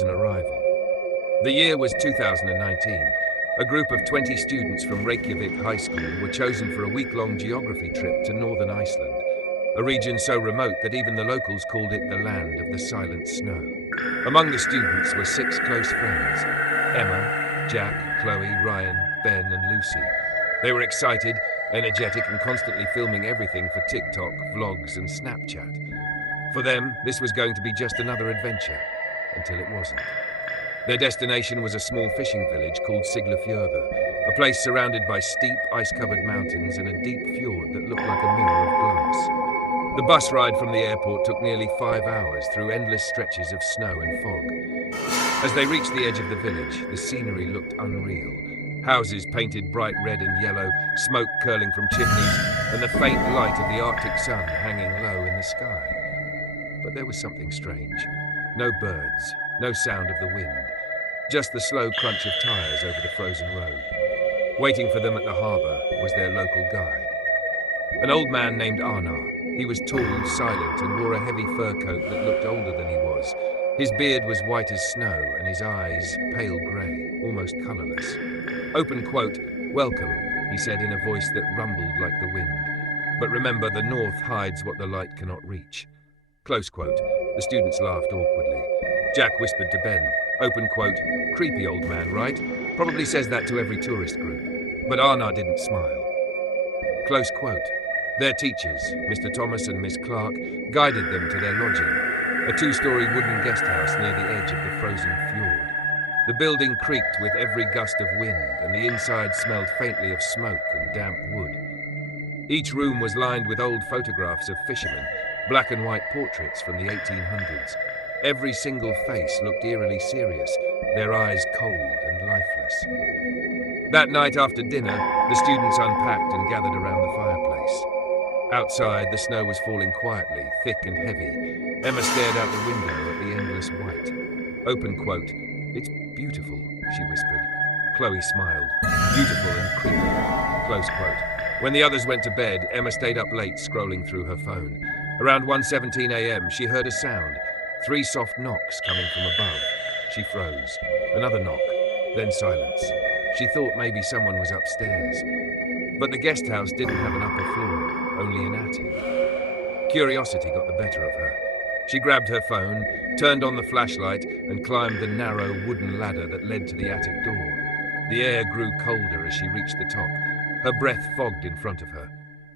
an arrival. The year was 2019. A group of 20 students from Reykjavik High School were chosen for a week-long geography trip to northern Iceland, a region so remote that even the locals called it the land of the silent snow. Among the students were 6 close friends: Emma, Jack, Chloe, Ryan, Ben and Lucy. They were excited, energetic and constantly filming everything for TikTok, vlogs and Snapchat. For them, this was going to be just another adventure, until it wasn't. Their destination was a small fishing village called Siglufjörður, a place surrounded by steep, ice-covered mountains and a deep fjord that looked like a mirror of glass. The bus ride from the airport took nearly 5 hours through endless stretches of snow and fog. As they reached the edge of the village, the scenery looked unreal. Houses painted bright red and yellow, smoke curling from chimneys, and the faint light of the Arctic sun hanging low in the sky. But there was something strange. No birds, no sound of the wind, just the slow crunch of tires over the frozen road. Waiting for them at the harbour was their local guide. An old man named Arnar. He was tall, silent, and wore a heavy fur coat that looked older than he was. His beard was white as snow, and his eyes pale grey, almost colourless. Open quote, "Welcome," he said in a voice that rumbled like the wind. "But remember, the north hides what the light cannot reach." Close quote. The students laughed awkwardly. Jack whispered to Ben, open quote, "Creepy old man, right? Probably says that to every tourist group." But Arnar didn't smile. Close quote. Their teachers, Mr. Thomas and Miss Clark, guided them to their lodging, a 2-story wooden guest house near the edge of the frozen fjord. The building creaked with every gust of wind, and the inside smelled faintly of smoke and damp wood. Each room was lined with old photographs of fishermen, black and white portraits from the 1800s. Every single face looked eerily serious, their eyes cold and lifeless. That night after dinner, the students unpacked and gathered around the fireplace. Outside, the snow was falling quietly, thick and heavy. Emma stared out the window at the endless white. Open quote, "It's beautiful," she whispered. Chloe smiled. "Beautiful and creepy." Close quote. When the others went to bed, Emma stayed up late scrolling through her phone. Around 1:17 a.m., she heard a sound. 3 soft knocks coming from above. She froze. Another knock, then silence. She thought maybe someone was upstairs. But the guest house didn't have an upper floor, only an attic. Curiosity got the better of her. She grabbed her phone, turned on the flashlight, and climbed the narrow wooden ladder that led to the attic door. The air grew colder as she reached the top. Her breath fogged in front of her.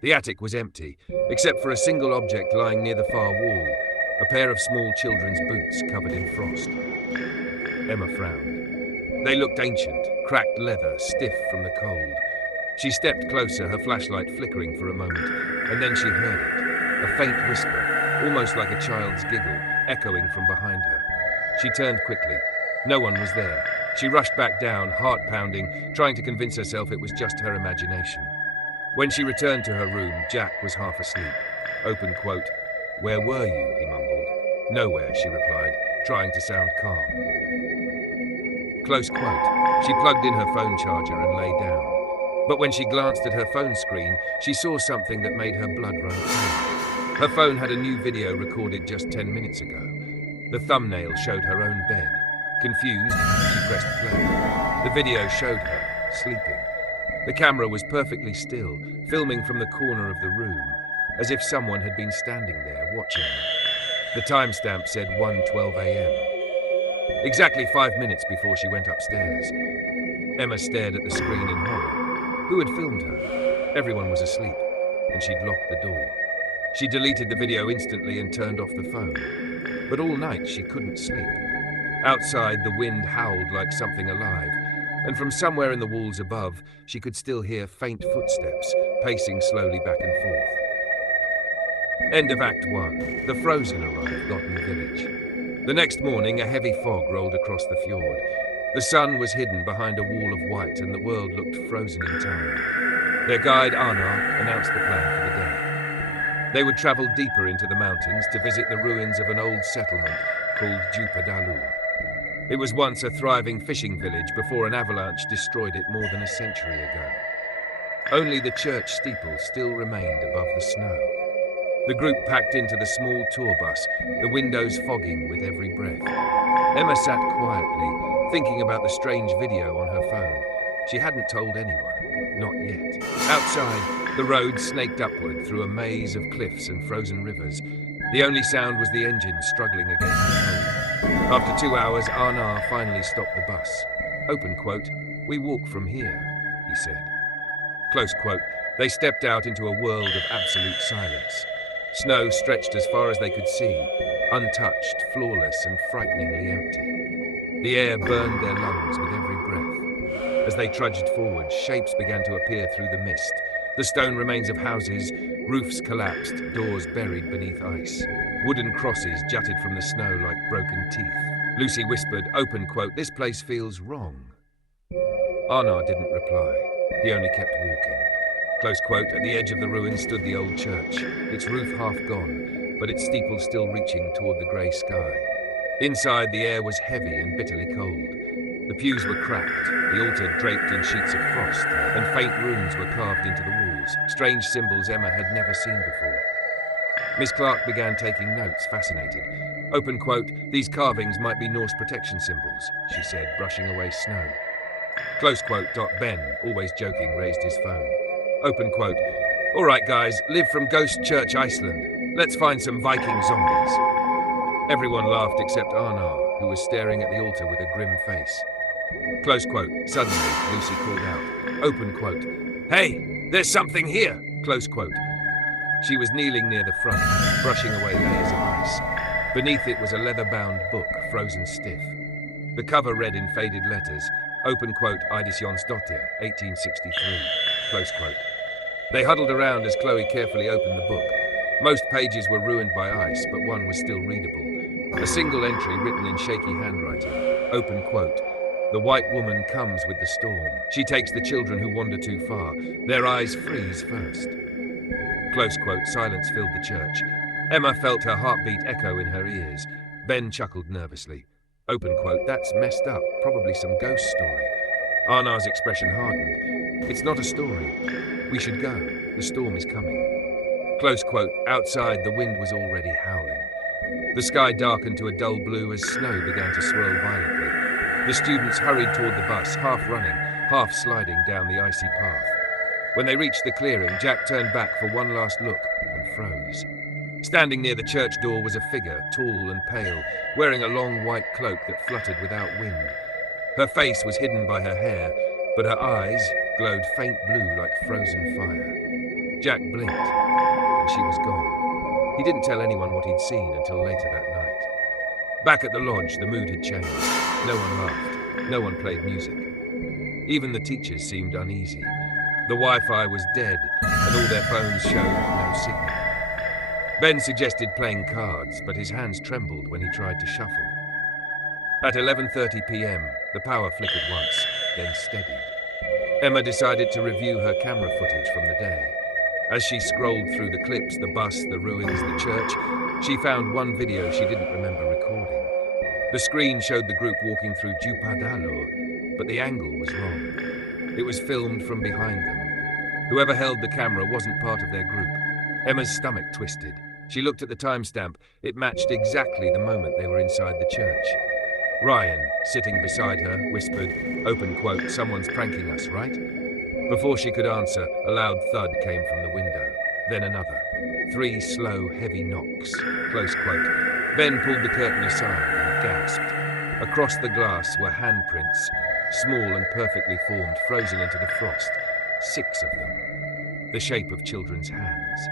The attic was empty, except for a single object lying near the far wall, a pair of small children's boots covered in frost. Emma frowned. They looked ancient, cracked leather, stiff from the cold. She stepped closer, her flashlight flickering for a moment, and then she heard it, a faint whisper, almost like a child's giggle, echoing from behind her. She turned quickly. No one was there. She rushed back down, heart pounding, trying to convince herself it was just her imagination. When she returned to her room, Jack was half asleep. Open quote, "Where were you?" he mumbled. "Nowhere," she replied, trying to sound calm. Close quote. She plugged in her phone charger and lay down. But when she glanced at her phone screen, she saw something that made her blood run cold. Her phone had a new video recorded just 10 minutes ago. The thumbnail showed her own bed. Confused, she pressed play. The video showed her, sleeping. The camera was perfectly still, filming from the corner of the room, as if someone had been standing there watching her. The timestamp said 1:12 a.m. Exactly 5 minutes before she went upstairs. Emma stared at the screen in horror. Who had filmed her? Everyone was asleep, and she'd locked the door. She deleted the video instantly and turned off the phone. But all night she couldn't sleep. Outside, the wind howled like something alive, and from somewhere in the walls above, she could still hear faint footsteps, pacing slowly back and forth. End of Act 1. The Frozen arrived not in the village. The next morning, a heavy fog rolled across the fjord. The sun was hidden behind a wall of white, and the world looked frozen in time. Their guide, Arnar, announced the plan for the day. They would travel deeper into the mountains to visit the ruins of an old settlement called Djúpadalir. It was once a thriving fishing village before an avalanche destroyed it more than a century ago. Only the church steeple still remained above the snow. The group packed into the small tour bus, the windows fogging with every breath. Emma sat quietly, thinking about the strange video on her phone. She hadn't told anyone, not yet. Outside, the road snaked upward through a maze of cliffs and frozen rivers. The only sound was the engine struggling against the cold. After 2 hours, Arnar finally stopped the bus. Open quote, "We walk from here," he said. Close quote, they stepped out into a world of absolute silence. Snow stretched as far as they could see, untouched, flawless, and frighteningly empty. The air burned their lungs with every breath. As they trudged forward, shapes began to appear through the mist. The stone remains of houses, roofs collapsed, doors buried beneath ice. Wooden crosses jutted from the snow like broken teeth. Lucy whispered, open quote, "This place feels wrong." Arnar didn't reply. He only kept walking. Close quote, at the edge of the ruins stood the old church, its roof half gone, but its steeple still reaching toward the grey sky. Inside, the air was heavy and bitterly cold. The pews were cracked, the altar draped in sheets of frost, and faint runes were carved into the walls, strange symbols Emma had never seen before. Miss Clark began taking notes, fascinated. Open quote, "These carvings might be Norse protection symbols," she said, brushing away snow. Close quote. Ben, always joking, raised his phone. Open quote, "All right, guys, live from Ghost Church, Iceland. Let's find some Viking zombies." Everyone laughed except Arnar, who was staring at the altar with a grim face. Close quote. Suddenly, Lucy called out. Open quote, "Hey, there's something here!" Close quote. She was kneeling near the front, brushing away layers of ice. Beneath it was a leather-bound book, frozen stiff. The cover read in faded letters, open quote, ai1982, 1863, close quote. They huddled around as Chloe carefully opened the book. Most pages were ruined by ice, but one was still readable. A single entry written in shaky handwriting, open quote, "The white woman comes with the storm. She takes the children who wander too far. Their eyes freeze first." Close quote, silence filled the church. Emma felt her heartbeat echo in her ears. Ben chuckled nervously. Open quote, "That's messed up, probably some ghost story." Arnar's expression hardened. "It's not a story. We should go. The storm is coming." Close quote, outside the wind was already howling. The sky darkened to a dull blue as snow began to swirl violently. The students hurried toward the bus, half running, half sliding down the icy path. When they reached the clearing, Jack turned back for one last look and froze. Standing near the church door was a figure, tall and pale, wearing a long white cloak that fluttered without wind. Her face was hidden by her hair, but her eyes glowed faint blue like frozen fire. Jack blinked, and she was gone. He didn't tell anyone what he'd seen until later that night. Back at the lodge, the mood had changed. No one laughed. No one played music. Even the teachers seemed uneasy. The Wi-Fi was dead, and all their phones showed no signal. Ben suggested playing cards, but his hands trembled when he tried to shuffle. At 11:30 p.m., the power flickered once, then steadied. Emma decided to review her camera footage from the day. As she scrolled through the clips, the bus, the ruins, the church, she found one video she didn't remember recording. The screen showed the group walking through Djupadalo, but the angle was wrong. It was filmed from behind them. Whoever held the camera wasn't part of their group. Emma's stomach twisted. She looked at the timestamp. It matched exactly the moment they were inside the church. Ryan, sitting beside her, whispered, open quote, "Someone's pranking us, right?" Before she could answer, a loud thud came from the window. Then another. 3 slow, heavy knocks. Close quote. Ben pulled the curtain aside and gasped. Across the glass were handprints, small and perfectly formed, frozen into the frost. 6 of them. The shape of children's hands.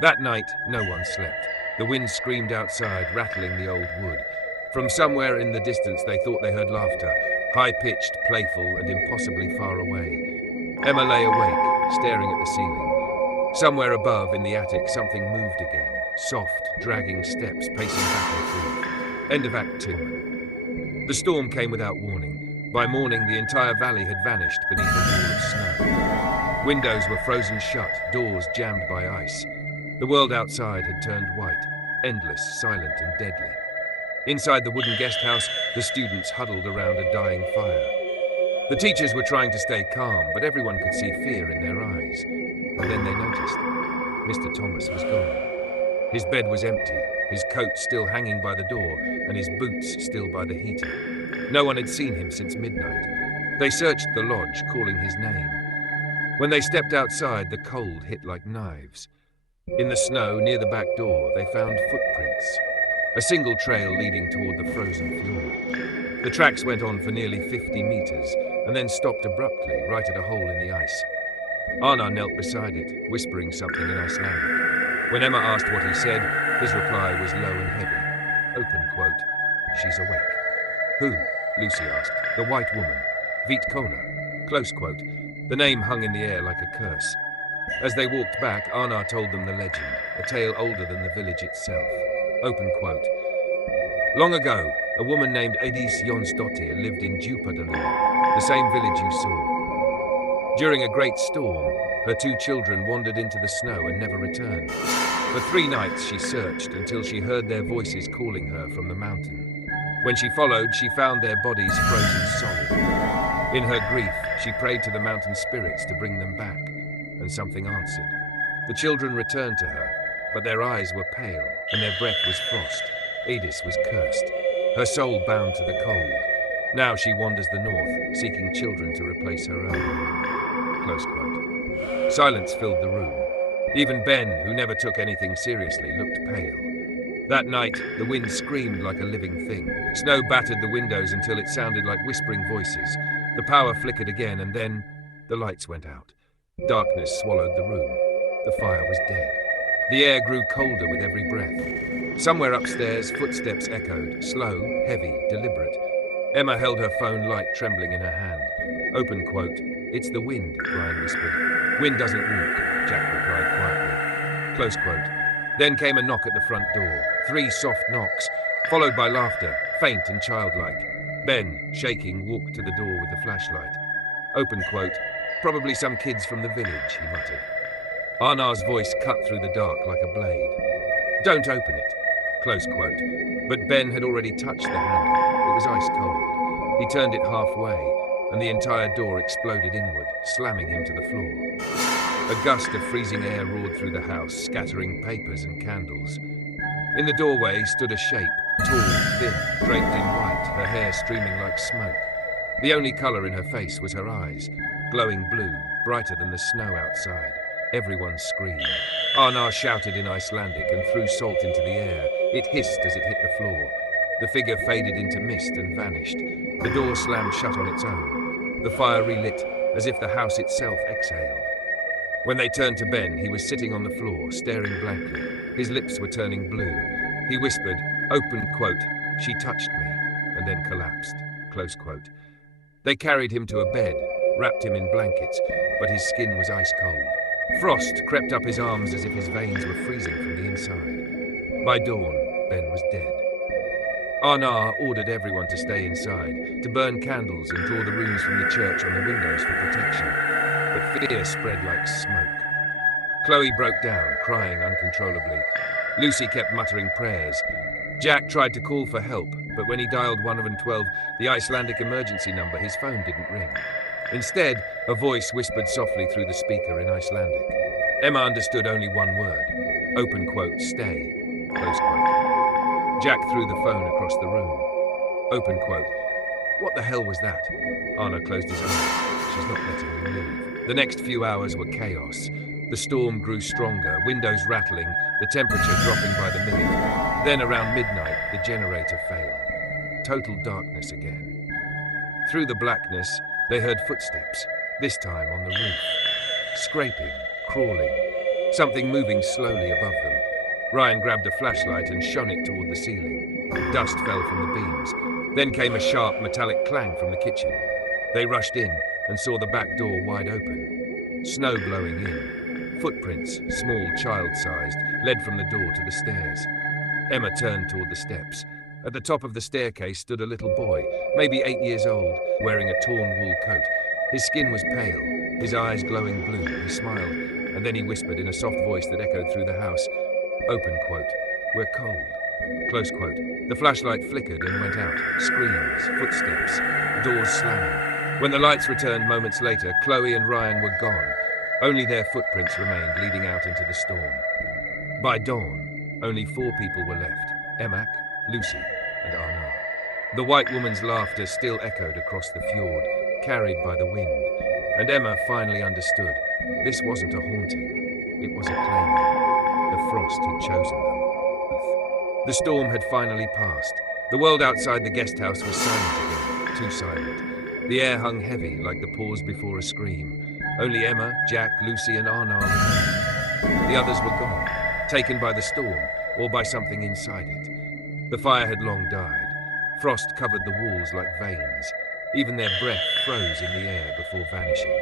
That night, no one slept. The wind screamed outside, rattling the old wood. From somewhere in the distance, they thought they heard laughter, high-pitched, playful, and impossibly far away. Emma lay awake, staring at the ceiling. Somewhere above, in the attic, something moved again. Soft, dragging steps pacing back and forth. End of Act 2. The storm came without warning. By morning, the entire valley had vanished beneath a wall of snow. Windows were frozen shut, doors jammed by ice. The world outside had turned white, endless, silent, and deadly. Inside the wooden guest house, the students huddled around a dying fire. The teachers were trying to stay calm, but everyone could see fear in their eyes. And then they noticed Mr. Thomas was gone. His bed was empty, his coat still hanging by the door, and his boots still by the heater. No one had seen him since midnight. They searched the lodge, calling his name. When they stepped outside, the cold hit like knives. In the snow near the back door, they found footprints. A single trail leading toward the frozen fjord. The tracks went on for nearly 50 meters, and then stopped abruptly, right at a hole in the ice. Arnar knelt beside it, whispering something in Icelandic. When Emma asked what he said, his reply was low and heavy. Open quote, "She's awake." "Who?" Lucy asked. "The white woman. Hvítkona." Close quote. The name hung in the air like a curse. As they walked back, Arnar told them the legend, a tale older than the village itself. Open quote. "Long ago, a woman named ai1982 lived in Djúpadalur, the same village you saw. During a great storm, her 2 children wandered into the snow and never returned. For 3 nights she searched until she heard their voices calling her from the mountain. When she followed, she found their bodies frozen solid. In her grief, she prayed to the mountain spirits to bring them back, and something answered. The children returned to her, but their eyes were pale, and their breath was frost. Adis was cursed, her soul bound to the cold. Now she wanders the north, seeking children to replace her own." Close quote. Silence filled the room. Even Ben, who never took anything seriously, looked pale. That night, the wind screamed like a living thing. Snow battered the windows until it sounded like whispering voices. The power flickered again, and then the lights went out. Darkness swallowed the room. The fire was dead. The air grew colder with every breath. Somewhere upstairs, footsteps echoed, slow, heavy, deliberate. Emma held her phone light trembling in her hand. Open quote, "It's the wind," Ryan whispered. "Wind doesn't walk," Jack replied quietly. Close quote. Then came a knock at the front door. 3 soft knocks, followed by laughter, faint and childlike. Ben, shaking, walked to the door with the flashlight. Open quote, "Probably some kids from the village," he muttered. Arnar's voice cut through the dark like a blade. "Don't open it." Close quote. But Ben had already touched the handle. It was ice cold. He turned it halfway, and the entire door exploded inward, slamming him to the floor. A gust of freezing air roared through the house, scattering papers and candles. In the doorway stood a shape, tall, thin, draped in white, her hair streaming like smoke. The only color in her face was her eyes, glowing blue, brighter than the snow outside. Everyone screamed. Arnar shouted in Icelandic and threw salt into the air. It hissed as it hit the floor. The figure faded into mist and vanished. The door slammed shut on its own. The fire relit as if the house itself exhaled. When they turned to Ben, he was sitting on the floor, staring blankly. His lips were turning blue. He whispered, "Open quote, she touched me," and then collapsed. Close quote. They carried him to a bed, wrapped him in blankets, but his skin was ice cold. Frost crept up his arms as if his veins were freezing from the inside. By dawn, Ben was dead. Arnar ordered everyone to stay inside, to burn candles and draw the runes from the church on the windows for protection. But fear spread like smoke. Chloe broke down, crying uncontrollably. Lucy kept muttering prayers. Jack tried to call for help, but when he dialed 112, the Icelandic emergency number, his phone didn't ring. Instead, a voice whispered softly through the speaker in Icelandic. Emma understood only one word. Open quote, "Stay." Close quote. Jack threw the phone across the room. Open quote. "What the hell was that?" Arnar closed his eyes. She's not letting him leave. The next few hours were chaos. The storm grew stronger, windows rattling, the temperature dropping by the minute. Then around midnight, the generator failed. Total darkness again. Through the blackness, they heard footsteps, this time on the roof. Scraping, crawling, something moving slowly above them. Ryan grabbed a flashlight and shone it toward the ceiling. Dust fell from the beams. Then came a sharp metallic clang from the kitchen. They rushed in and saw the back door wide open. Snow blowing in. Footprints, small, child-sized, led from the door to the stairs. Emma turned toward the steps. At the top of the staircase stood a little boy, maybe 8 years old, wearing a torn wool coat. His skin was pale, his eyes glowing blue. He smiled, and then he whispered in a soft voice that echoed through the house. Open quote, "We're cold." Close quote. The flashlight flickered and went out. Screams, footsteps, doors slamming. When the lights returned moments later, Chloe and Ryan were gone. Only their footprints remained leading out into the storm. By dawn, Only 4 people were left: Emmak, Lucy, and Arnar. The white woman's laughter still echoed across the fjord, carried by the wind, and Emma finally understood. This wasn't a haunting, it was a claiming. The frost had chosen them. The storm had finally passed. The world outside the guest house was silent again, too silent. The air hung heavy, like the pause before a scream. Only Emma, Jack, Lucy, and Arnar remained. The others were gone, taken by the storm, or by something inside it. The fire had long died. Frost covered the walls like veins. Even their breath froze in the air before vanishing.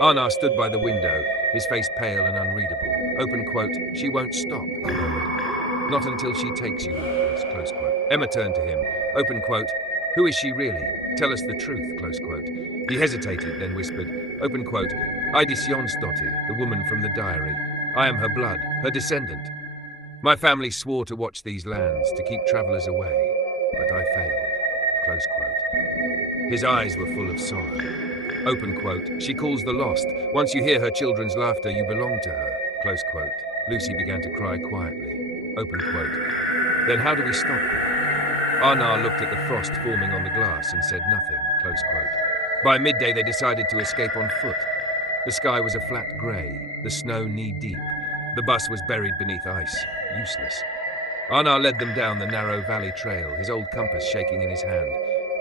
Arnar stood by the window, his face pale and unreadable. Open quote, "She won't stop," he murmured. "Not until she takes you, Lucas," close quote. Emma turned to him. Open quote, "Who is she really? Tell us the truth," close quote. He hesitated, then whispered, open quote, "ai1982, the woman from the diary. I am her blood, her descendant. My family swore to watch these lands, to keep travelers away, but I failed," close quote. His eyes were full of sorrow. Open quote, "She calls the lost. Once you hear her children's laughter, you belong to her," close quote. Lucy began to cry quietly. Open quote, "Then how do we stop her?" Arnar looked at the frost forming on the glass and said nothing, close quote. By midday they decided to escape on foot. The sky was a flat grey, the snow knee-deep. The bus was buried beneath ice, useless. Arnar led them down the narrow valley trail, his old compass shaking in his hand.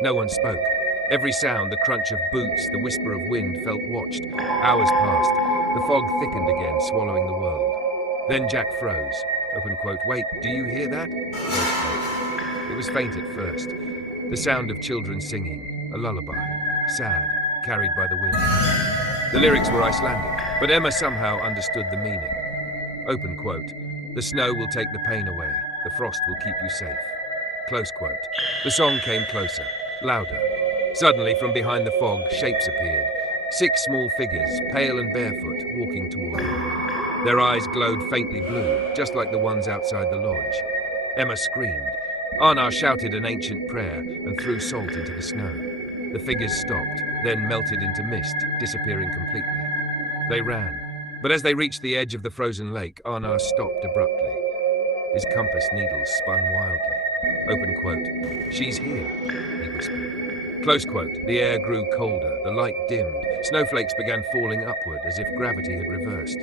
No one spoke. Every sound, the crunch of boots, the whisper of wind, felt watched. Hours passed. The fog thickened again, swallowing the world. Then Jack froze. Open quote, "Wait, do you hear that?" Close quote. It was faint at first. The sound of children singing, a lullaby, sad, carried by the wind. The lyrics were Icelandic, but Emma somehow understood the meaning. Open quote, "The snow will take the pain away. The frost will keep you safe." Close quote. The song came closer, louder. Suddenly, from behind the fog, shapes appeared. 6 small figures, pale and barefoot, walking toward them. Their eyes glowed faintly blue, just like the ones outside the lodge. Emma screamed. Arnar shouted an ancient prayer and threw salt into the snow. The figures stopped, then melted into mist, disappearing completely. They ran, but as they reached the edge of the frozen lake, Arnar stopped abruptly. His compass needles spun wildly. Open quote, "She's here," he whispered. Close quote, the air grew colder, the light dimmed. Snowflakes began falling upward as if gravity had reversed.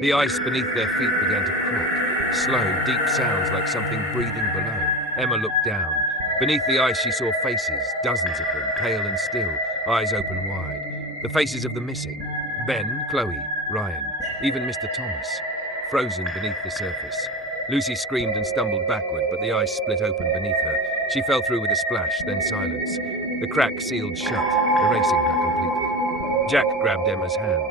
The ice beneath their feet began to crack. Slow, deep sounds like something breathing below. Emma looked down. Beneath the ice she saw faces, dozens of them, pale and still, eyes open wide. The faces of the missing. Ben, Chloe, Ryan, even Mr. Thomas, frozen beneath the surface. Lucy screamed and stumbled backward, but the ice split open beneath her. She fell through with a splash, then silence. The crack sealed shut, erasing her completely. Jack grabbed Emma's hand.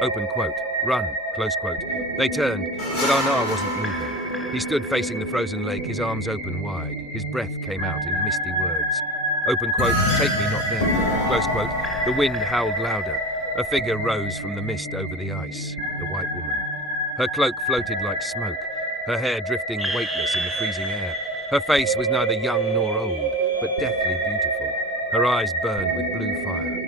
Open quote, "Run," close quote. They turned, but Arnar wasn't moving. He stood facing the frozen lake, his arms open wide. His breath came out in misty words. Open quote, "Take me, not them," close quote. The wind howled louder. A figure rose from the mist over the ice, the white woman. Her cloak floated like smoke, her hair drifting weightless in the freezing air. Her face was neither young nor old, but deathly beautiful. Her eyes burned with blue fire.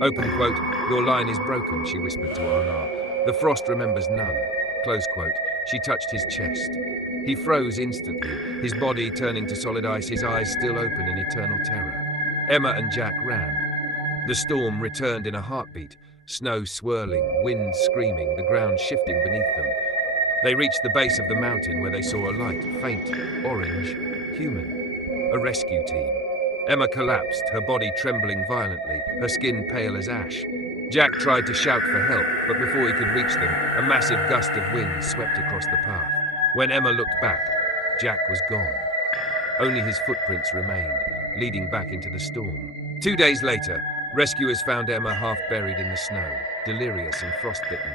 Open quote, "Your line is broken," she whispered to Arnar. "The frost remembers none." Close quote. She touched his chest. He froze instantly, his body turning to solid ice, his eyes still open in eternal terror. Emma and Jack ran. The storm returned in a heartbeat, snow swirling, wind screaming, the ground shifting beneath them. They reached the base of the mountain where they saw a light, faint, orange, human. A rescue team. Emma collapsed, her body trembling violently, her skin pale as ash. Jack tried to shout for help, but before he could reach them, a massive gust of wind swept across the path. When Emma looked back, Jack was gone. Only his footprints remained, leading back into the storm. 2 days later, rescuers found Emma half buried in the snow, delirious and frostbitten.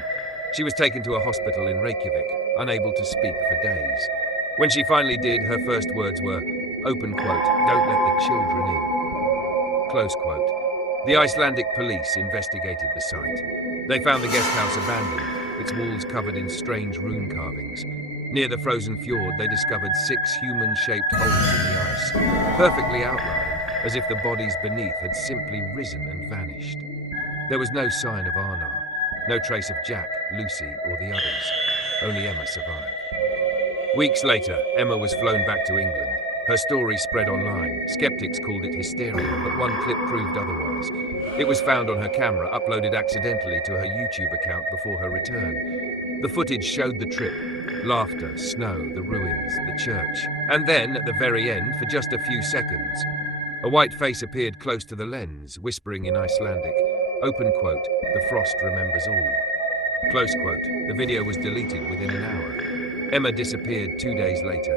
She was taken to a hospital in Reykjavik, unable to speak for days. When she finally did, her first words were, open quote, "Don't let the children in," close quote. The Icelandic police investigated the site. They found the guest house abandoned, its walls covered in strange rune carvings. Near the frozen fjord, they discovered 6 human-shaped holes in the ice, perfectly outlined, as if the bodies beneath had simply risen and vanished. There was no sign of Arnar, no trace of Jack, Lucy, or the others. Only Emma survived. Weeks later, Emma was flown back to England. Her story spread online. Skeptics called it hysteria, but one clip proved otherwise. It was found on her camera, uploaded accidentally to her YouTube account before her return. The footage showed the trip: laughter, snow, the ruins, the church. And then, at the very end, for just a few seconds, a white face appeared close to the lens, whispering in Icelandic, open quote, "The frost remembers all." Close quote. The video was deleted within an hour. Emma disappeared 2 days later.